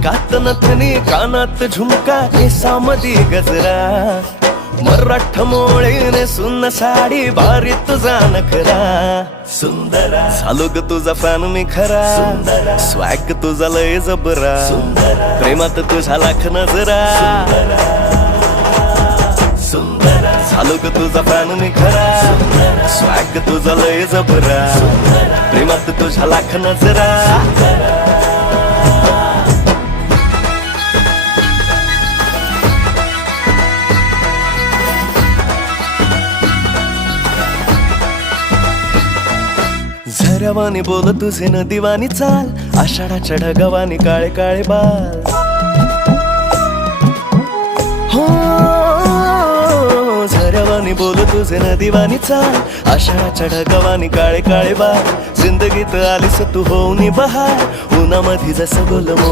नाकात नथनी कानात झुमका केसामधी गजरा मराठ मोळीने सुन्न साडी भारी तुझा नखरा सुंदरा झालो ग तुझा फॅन मी खरा स्वॅग तुझा लय जबरा प्रेमात तुझा लाख नजरा झालो ग तुझा फॅन मी खरा स्वॅग तुझा लय जबरा प्रेमात तुझा लाख नजरा झऱ्यावानी बोल तुझे नदीवानी चाल आषाढाच्या ढगावानी काळे काळे बाल हो झऱ्यावानी बोल तुझे नदीवानी चाल आषाढाच्या ढगावानी काळे काळे बाल जिंदगीत आलीस तू होऊनी बहार उन्हामध्ये जसं बोल